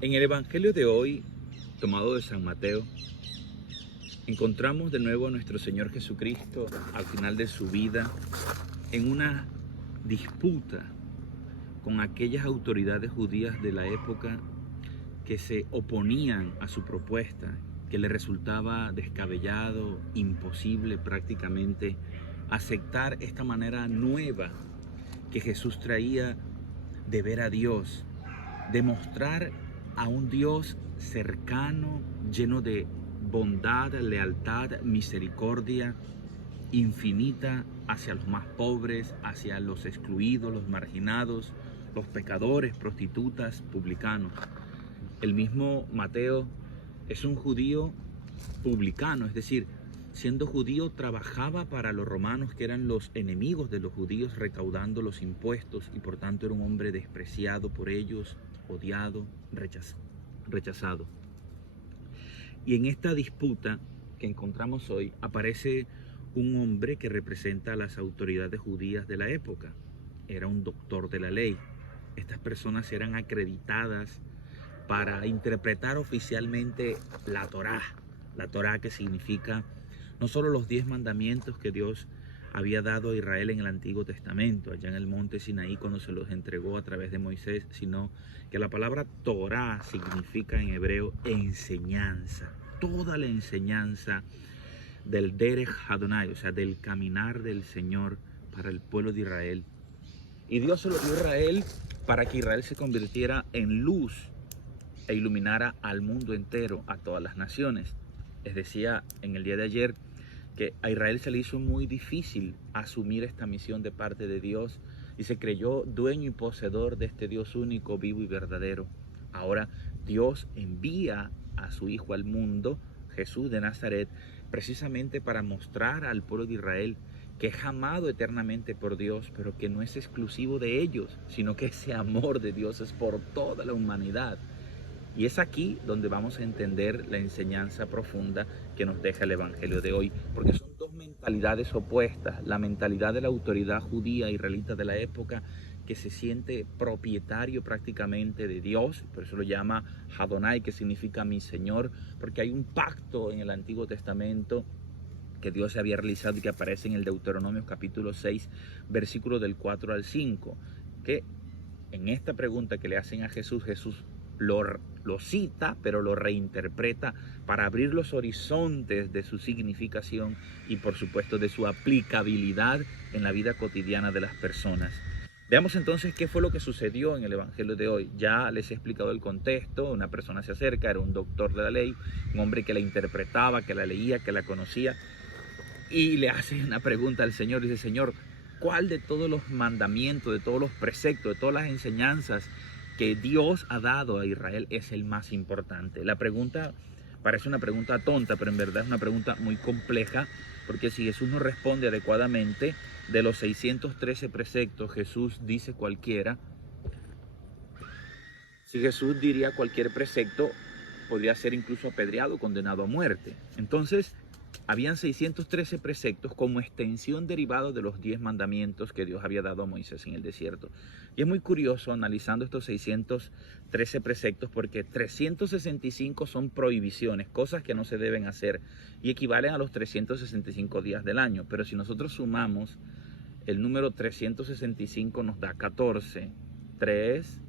En el Evangelio de hoy, tomado de San Mateo, encontramos de nuevo a nuestro Señor Jesucristo al final de su vida en una disputa con aquellas autoridades judías de la época que se oponían a su propuesta, que le resultaba descabellado, imposible prácticamente aceptar esta manera nueva que Jesús traía de ver a Dios, de mostrar a un Dios cercano, lleno de bondad, lealtad, misericordia infinita hacia los más pobres, hacia los excluidos, los marginados, los pecadores, prostitutas, publicanos. El mismo Mateo es un judío publicano, es decir, siendo judío trabajaba para los romanos, que eran los enemigos de los judíos, recaudando los impuestos, y por tanto era un hombre despreciado por ellos, odiado, rechazado. Y en esta disputa que encontramos hoy aparece un hombre que representa a las autoridades judías de la época. Era un doctor de la ley. Estas personas eran acreditadas para interpretar oficialmente la Torá que significa no solo los 10 mandamientos que Dios había dado a Israel en el Antiguo Testamento, allá en el monte Sinaí cuando se los entregó a través de Moisés, sino que la palabra Torá significa en hebreo enseñanza, toda la enseñanza del Derech Adonai, o sea, del caminar del Señor para el pueblo de Israel. Y Dios se lo dio a Israel para que Israel se convirtiera en luz e iluminara al mundo entero, a todas las naciones. Les decía en el día de ayer que a Israel se le hizo muy difícil asumir esta misión de parte de Dios y se creyó dueño y poseedor de este Dios único, vivo y verdadero. Ahora Dios envía a su Hijo al mundo, Jesús de Nazaret, precisamente para mostrar al pueblo de Israel que es amado eternamente por Dios, pero que no es exclusivo de ellos, sino que ese amor de Dios es por toda la humanidad. Y es aquí donde vamos a entender la enseñanza profunda que nos deja el Evangelio de hoy, porque son dos mentalidades opuestas: la mentalidad de la autoridad judía israelita de la época, que se siente propietario prácticamente de Dios, por eso lo llama Adonai, que significa mi Señor, porque hay un pacto en el Antiguo Testamento que Dios había realizado y que aparece en el Deuteronomio capítulo 6, versículo del 4 al 5, que en esta pregunta que le hacen a Jesús, Jesús lo cita, pero lo reinterpreta para abrir los horizontes de su significación y por supuesto de su aplicabilidad en la vida cotidiana de las personas. Veamos entonces qué fue lo que sucedió en el Evangelio de hoy. Ya les he explicado el contexto. Una persona se acerca, era un doctor de la ley, un hombre que la interpretaba, que la leía, que la conocía, y le hace una pregunta al Señor. Dice: Señor, ¿cuál de todos los mandamientos, de todos los preceptos, de todas las enseñanzas que Dios ha dado a Israel es el más importante? La pregunta parece una pregunta tonta, pero en verdad es una pregunta muy compleja, porque si Jesús no responde adecuadamente, de los 613 preceptos Jesús dice cualquiera. Si Jesús diría cualquier precepto, podría ser incluso apedreado, condenado a muerte. Entonces, habían 613 preceptos como extensión derivada de los 10 mandamientos que Dios había dado a Moisés en el desierto. Y es muy curioso analizando estos 613 preceptos, porque 365 son prohibiciones, cosas que no se deben hacer, y equivalen a los 365 días del año. Pero si nosotros sumamos, el número 365 nos da 14. 3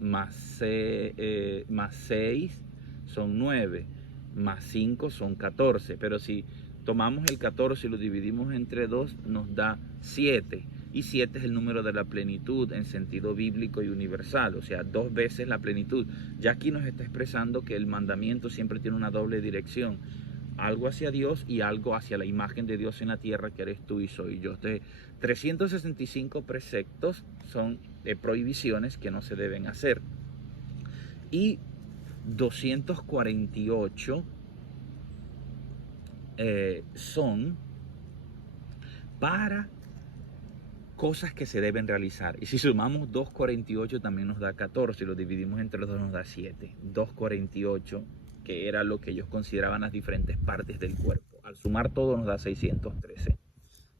más 6 son 9, más 5 son 14, pero si tomamos el 14 y lo dividimos entre 2 nos da 7, y 7 es el número de la plenitud en sentido bíblico y universal, o sea, 2 veces la plenitud. Ya aquí nos está expresando que el mandamiento siempre tiene una doble dirección: algo hacia Dios y algo hacia la imagen de Dios en la tierra, que eres tú y soy yo. Entonces, 365 preceptos son prohibiciones que no se deben hacer, y 248 son para cosas que se deben realizar. Y si sumamos 248 también nos da 14, y lo dividimos entre los dos nos da 7. 248, que era lo que ellos consideraban las diferentes partes del cuerpo. Al sumar todo nos da 613.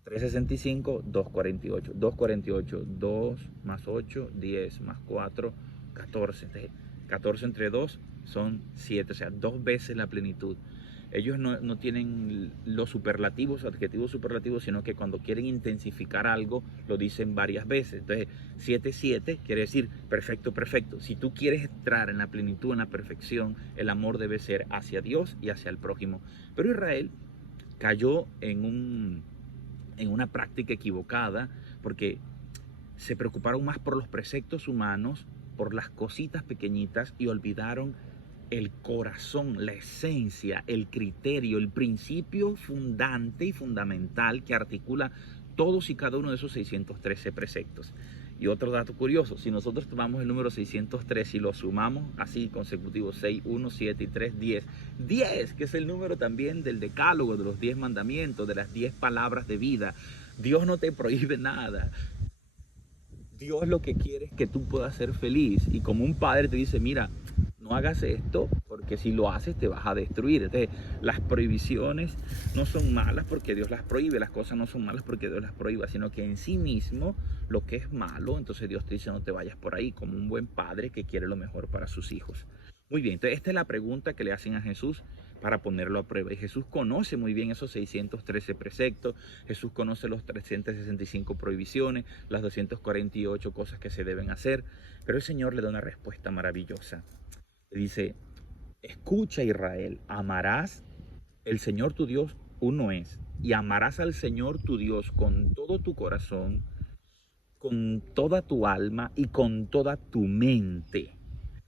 365, 248. 2 más 8, 10 más 4, 14. 14 entre 2 son 7, o sea, 2 veces la plenitud. Ellos no tienen los superlativos, adjetivos superlativos, sino que cuando quieren intensificar algo, lo dicen varias veces. Entonces, 7, 7 quiere decir perfecto, perfecto. Si tú quieres entrar en la plenitud, en la perfección, el amor debe ser hacia Dios y hacia el prójimo. Pero Israel cayó en una práctica equivocada porque se preocuparon más por los preceptos humanos, por las cositas pequeñitas, y olvidaron el corazón, la esencia, el criterio, el principio fundante y fundamental que articula todos y cada uno de esos 613 preceptos. Y otro dato curioso, si nosotros tomamos el número 603 y lo sumamos así consecutivos, 6, 1, 7 y 3, 10, 10, que es el número también del decálogo, de los 10 mandamientos, de las 10 palabras de vida. Dios no te prohíbe nada. Dios lo que quiere es que tú puedas ser feliz, y como un padre te dice, mira, no hagas esto porque si lo haces te vas a destruir. Entonces, las prohibiciones no son malas porque Dios las prohíbe, las cosas no son malas porque Dios las prohíba, sino que en sí mismo lo que es malo, entonces Dios te dice no te vayas por ahí, como un buen padre que quiere lo mejor para sus hijos. Muy bien, entonces esta es la pregunta que le hacen a Jesús para ponerlo a prueba. Y Jesús conoce muy bien esos 613 preceptos, Jesús conoce los 365 prohibiciones, las 248 cosas que se deben hacer, pero el Señor le da una respuesta maravillosa. Le dice, escucha Israel, amarás el Señor tu Dios, uno es, y amarás al Señor tu Dios con todo tu corazón, con toda tu alma y con toda tu mente.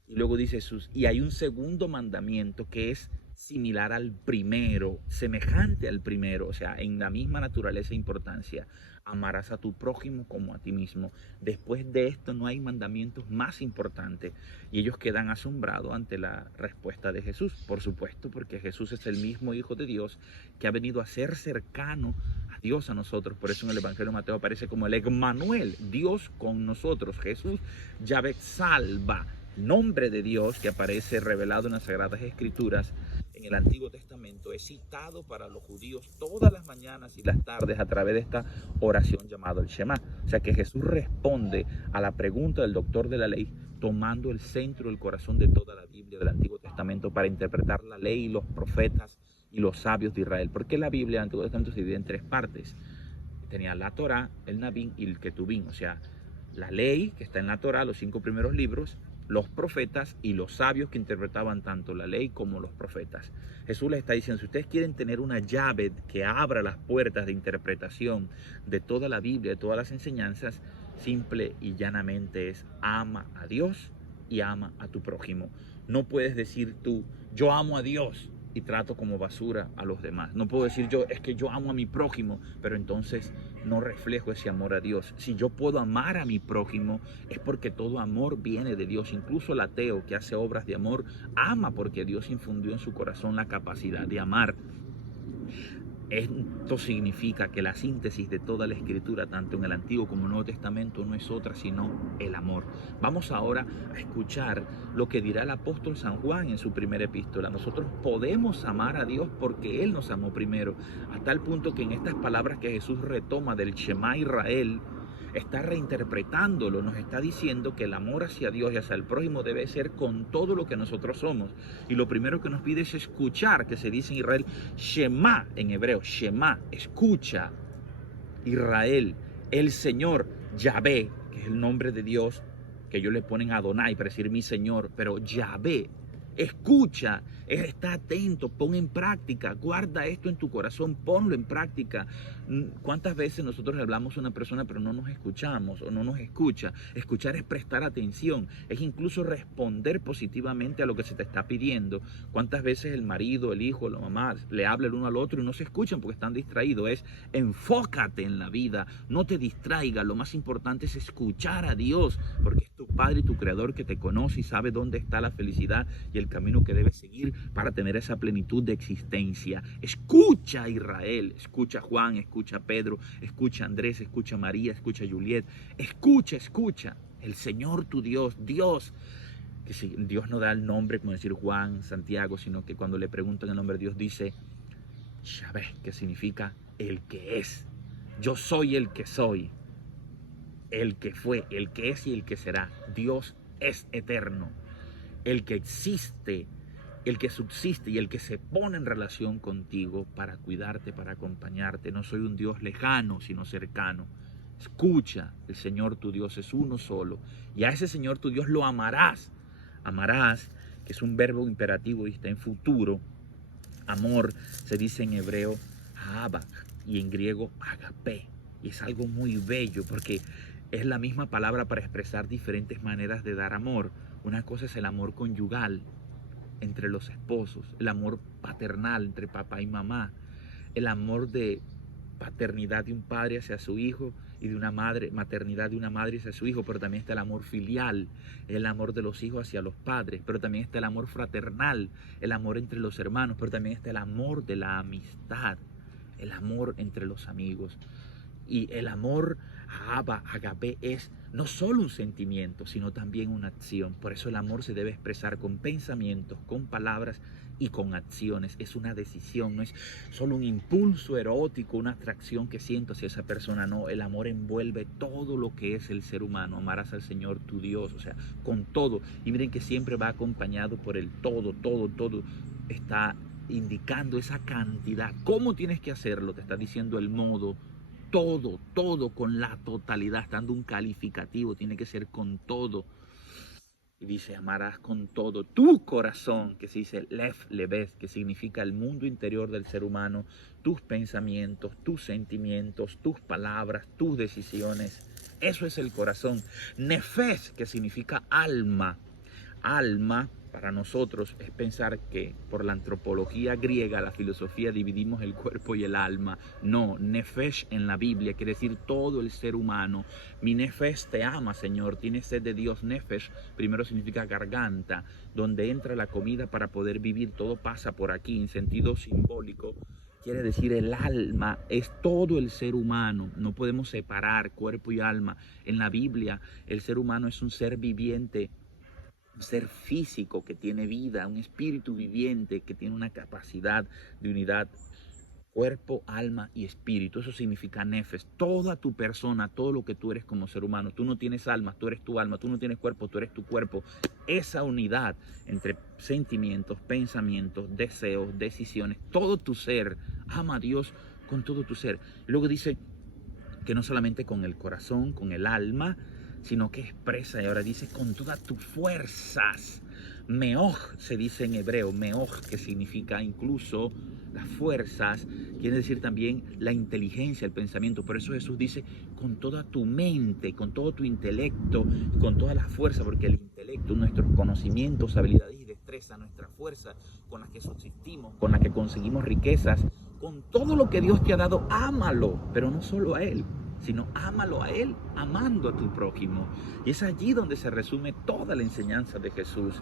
Y luego dice Jesús, y hay un segundo mandamiento que es similar al primero, semejante al primero, o sea, en la misma naturaleza e importancia. Amarás a tu prójimo como a ti mismo. Después de esto no hay mandamientos más importantes. Y ellos quedan asombrados ante la respuesta de Jesús. Por supuesto, porque Jesús es el mismo Hijo de Dios que ha venido a ser cercano a Dios, a nosotros. Por eso en el Evangelio de Mateo aparece como el Emmanuel, Dios con nosotros. Jesús, Yahvé salva, nombre de Dios que aparece revelado en las Sagradas Escrituras en el Antiguo Testamento, es citado para los judíos todas las mañanas y las tardes a través de esta oración llamada el Shema. O sea que Jesús responde a la pregunta del doctor de la ley tomando el centro, el corazón de toda la Biblia del Antiguo Testamento para interpretar la ley y los profetas y los sabios de Israel. Porque la Biblia del Antiguo Testamento se divide en 3 partes. Tenía la Torá, el Nabín y el Ketubín, o sea, la ley que está en la Torá, los 5 primeros libros, los profetas y los sabios que interpretaban tanto la ley como los profetas. Jesús les está diciendo, si ustedes quieren tener una llave que abra las puertas de interpretación de toda la Biblia, de todas las enseñanzas, simple y llanamente es ama a Dios y ama a tu prójimo. No puedes decir tú, yo amo a Dios y trato como basura a los demás. No puedo decir yo, es que yo amo a mi prójimo, pero entonces no reflejo ese amor a Dios. Si yo puedo amar a mi prójimo, es porque todo amor viene de Dios. Incluso el ateo que hace obras de amor, ama porque Dios infundió en su corazón la capacidad de amar. Esto significa que la síntesis de toda la escritura, tanto en el Antiguo como en el Nuevo Testamento, no es otra sino el amor. Vamos ahora a escuchar lo que dirá el apóstol San Juan en su primera epístola. Nosotros podemos amar a Dios porque Él nos amó primero, a tal punto que en estas palabras que Jesús retoma del Shema Israel, está reinterpretándolo, nos está diciendo que el amor hacia Dios y hacia el prójimo debe ser con todo lo que nosotros somos. Y lo primero que nos pide es escuchar, que se dice en Israel, Shema en hebreo, Shema, escucha, Israel, el Señor, Yahvé, que es el nombre de Dios, que ellos le ponen a Adonai para decir mi Señor, pero Yahvé, escucha, está atento, pon en práctica, guarda esto en tu corazón, ponlo en práctica. ¿Cuántas veces nosotros le hablamos a una persona pero no nos escuchamos o no nos escucha? Escuchar es prestar atención, es incluso responder positivamente a lo que se te está pidiendo. ¿Cuántas veces el marido, el hijo, la mamá le habla el uno al otro y no se escuchan porque están distraídos? Es enfócate en la vida, no te distraigas, lo más importante es escuchar a Dios, porque es tu Padre y tu Creador que te conoce y sabe dónde está la felicidad y el camino que debes seguir para tener esa plenitud de existencia. Escucha Israel, escucha Juan, escucha Pedro, escucha Andrés, escucha María, escucha Juliet, escucha, el Señor tu Dios, Dios, que si Dios no da el nombre como decir Juan, Santiago, sino que cuando le preguntan el nombre de Dios dice Yahvé, que significa el que es. Yo soy el que soy, el que fue, el que es y el que será. Dios es eterno. el que existe, el que subsiste y el que se pone en relación contigo para cuidarte, para acompañarte. No soy un Dios lejano, sino cercano. Escucha, el Señor tu Dios es uno solo. Y a ese Señor tu Dios lo amarás. Amarás, que es un verbo imperativo y está en futuro. Amor se dice en hebreo ahava y en griego agape. Y es algo muy bello porque es la misma palabra para expresar diferentes maneras de dar amor. Una cosa es el amor conyugal entre los esposos, el amor paternal entre papá y mamá, el amor de paternidad de un padre hacia su hijo y de una madre, maternidad de una madre hacia su hijo, pero también está el amor filial, el amor de los hijos hacia los padres, pero también está el amor fraternal, el amor entre los hermanos, pero también está el amor de la amistad, el amor entre los amigos. Y el amor agape es no solo un sentimiento, sino también una acción. Por eso el amor se debe expresar con pensamientos, con palabras y con acciones. Es una decisión, no es solo un impulso erótico, una atracción que siento hacia esa persona. No, el amor envuelve todo lo que es el ser humano. Amarás al Señor tu Dios, o sea, con todo. Y miren que siempre va acompañado por el todo, todo está indicando esa cantidad. ¿Cómo tienes que hacerlo? Te está diciendo el modo. Todo con la totalidad, dando un calificativo, tiene que ser con todo. Y dice, amarás con todo tu corazón, que se dice lev, que significa el mundo interior del ser humano, tus pensamientos, tus sentimientos, tus palabras, tus decisiones. Eso es el corazón. Nefesh, que significa alma. Alma, para nosotros, es pensar que por la antropología griega, la filosofía, dividimos el cuerpo y el alma. No, nefesh en la Biblia quiere decir todo el ser humano. Mi nefesh te ama, Señor, tienes sed de Dios. Nefesh primero significa garganta, donde entra la comida para poder vivir. Todo pasa por aquí en sentido simbólico. Quiere decir el alma, es todo el ser humano. No podemos separar cuerpo y alma. En la Biblia, el ser humano es un ser viviente, un ser físico que tiene vida, un espíritu viviente que tiene una capacidad de unidad, cuerpo, alma y espíritu. Eso significa nefes. Toda tu persona, todo lo que tú eres como ser humano. Tú no tienes alma, tú eres tu alma. Tú no tienes cuerpo, tú eres tu cuerpo. Esa unidad entre sentimientos, pensamientos, deseos, decisiones, todo tu ser. Ama a Dios con todo tu ser. Y luego dice que no solamente con el corazón, con el alma, sino que expresa, y ahora dice, con todas tus fuerzas. Meoj se dice en hebreo, meoj, que significa incluso las fuerzas, quiere decir también la inteligencia, el pensamiento. Por eso Jesús dice, con toda tu mente, con todo tu intelecto, con toda la fuerza, porque el intelecto, nuestros conocimientos, habilidades y destrezas, nuestra fuerza con la que subsistimos, con la que conseguimos riquezas, con todo lo que Dios te ha dado, ámalo, pero no solo a Él, sino ámalo a Él, amando a tu prójimo. Y es allí donde se resume toda la enseñanza de Jesús.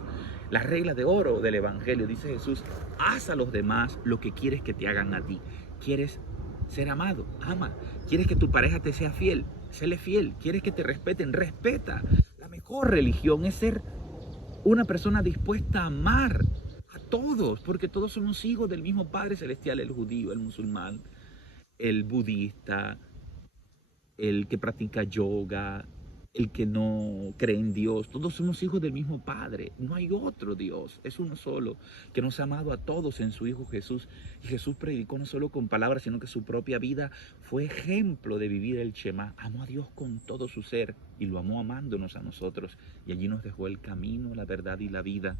La regla de oro del Evangelio, dice Jesús, haz a los demás lo que quieres que te hagan a ti. ¿Quieres ser amado? Ama. ¿Quieres que tu pareja te sea fiel? Séle fiel. ¿Quieres que te respeten? Respeta. La mejor religión es ser una persona dispuesta a amar a todos, porque todos somos hijos del mismo Padre Celestial, el judío, el musulmán, el budista, el que practica yoga, el que no cree en Dios. Todos somos hijos del mismo Padre. No hay otro Dios, es uno solo, que nos ha amado a todos en su Hijo Jesús. Y Jesús predicó no solo con palabras, sino que su propia vida fue ejemplo de vivir el Shema. Amó a Dios con todo su ser y lo amó amándonos a nosotros. Y allí nos dejó el camino, la verdad y la vida.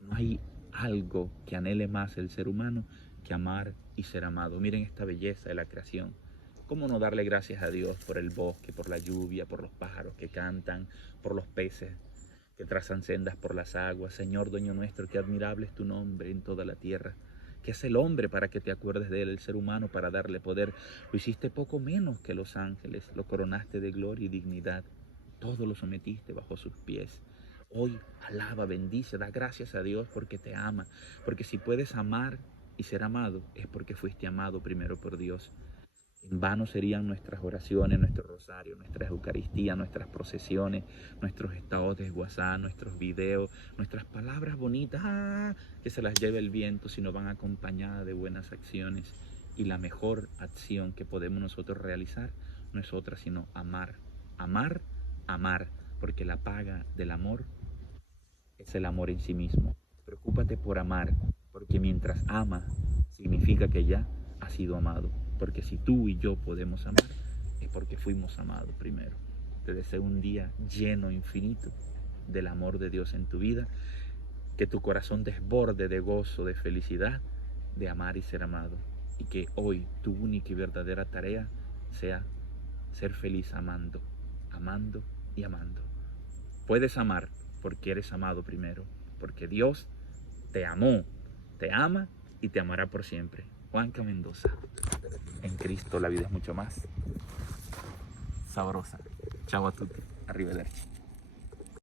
No hay algo que anhele más el ser humano que amar y ser amado. Miren esta belleza de la creación. ¿Cómo no darle gracias a Dios por el bosque, por la lluvia, por los pájaros que cantan, por los peces que trazan sendas por las aguas? Señor, dueño nuestro, qué admirable es tu nombre en toda la tierra. ¿Qué es el hombre para que te acuerdes de él, el ser humano para darle poder? Lo hiciste poco menos que los ángeles, lo coronaste de gloria y dignidad. Todo lo sometiste bajo sus pies. Hoy alaba, bendice, da gracias a Dios porque te ama. Porque si puedes amar y ser amado, es porque fuiste amado primero por Dios. En vano serían nuestras oraciones, nuestro rosario, nuestras eucaristías, nuestras procesiones, nuestros estados de WhatsApp, nuestros videos, nuestras palabras bonitas, que se las lleve el viento, si no van acompañadas de buenas acciones. Y la mejor acción que podemos nosotros realizar no es otra sino amar, amar, amar, porque la paga del amor es es el amor en sí mismo. Preocúpate por amar, porque mientras ama, significa que ya has sido amado. Porque si tú y yo podemos amar, es porque fuimos amados primero. Te deseo un día lleno, infinito del amor de Dios en tu vida, que tu corazón desborde de gozo, de felicidad, de amar y ser amado. Y que hoy tu única y verdadera tarea sea ser feliz amando, amando y amando. Puedes amar porque eres amado primero, porque Dios te amó, te ama y te amará por siempre. Juanca Mendoza. En Cristo la vida es mucho más sabrosa. Chao a tutti. Arrivederci.